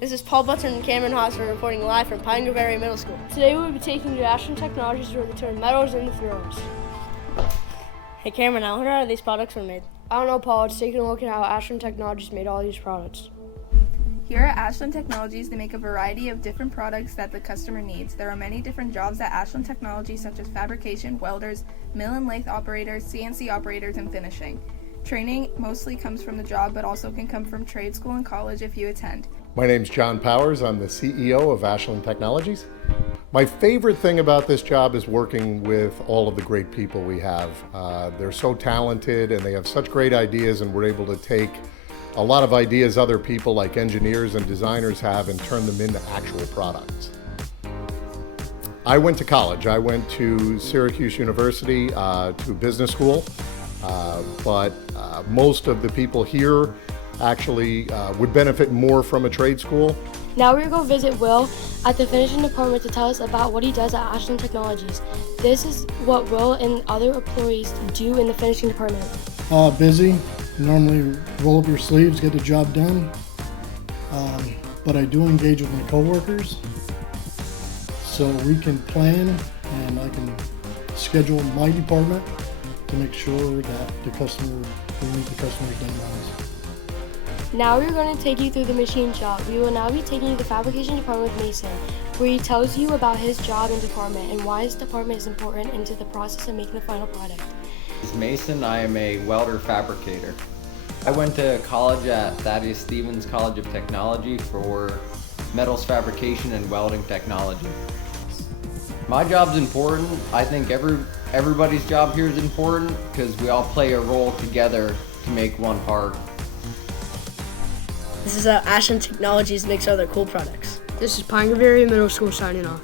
This is Paul Button and Cameron Hosmer reporting live from Pine Grove Area Middle School. Today we'll be taking you to Ashland Technologies where they turn metals into throws. Hey Cameron, I wonder how these products were made. I don't know, Paul. Let's take a look at how Ashland Technologies made all these products. Here at Ashland Technologies, they make a variety of different products that the customer needs. There are many different jobs at Ashland Technologies, such as fabrication, welders, mill and lathe operators, CNC operators, and finishing. Training mostly comes from the job, but also can come from trade school and college if you attend. My name's John Powers. I'm the CEO of Ashland Technologies. My favorite thing about this job is working with all of the great people we have. They're so talented and they have such great ideas, and we're able to take a lot of ideas other people like engineers and designers have and turn them into actual products. I went to college. I went to Syracuse University to business school, but most of the people here actually would benefit more from a trade school. Now we're going to visit Will at the finishing department to tell us about what he does at Ashland Technologies. This is what Will and other employees do in the finishing department. Busy. Normally roll up your sleeves, get the job done. But I do engage with my coworkers so we can plan and I can schedule my department to make sure that we meet the customer's deadlines. Now we're going to take you through the machine shop. We will now be taking you to the fabrication department with Mason, where he tells you about his job and department and why his department is important into the process of making the final product. This is Mason. I am a welder fabricator. I went to college at Thaddeus Stevens College of Technology for metals fabrication and welding technology. My job's important. I think everybody's job here is important because we all play a role together to make one part. This is how Ashland Technologies makes other cool products. This is Pine Grove Area Middle School signing off.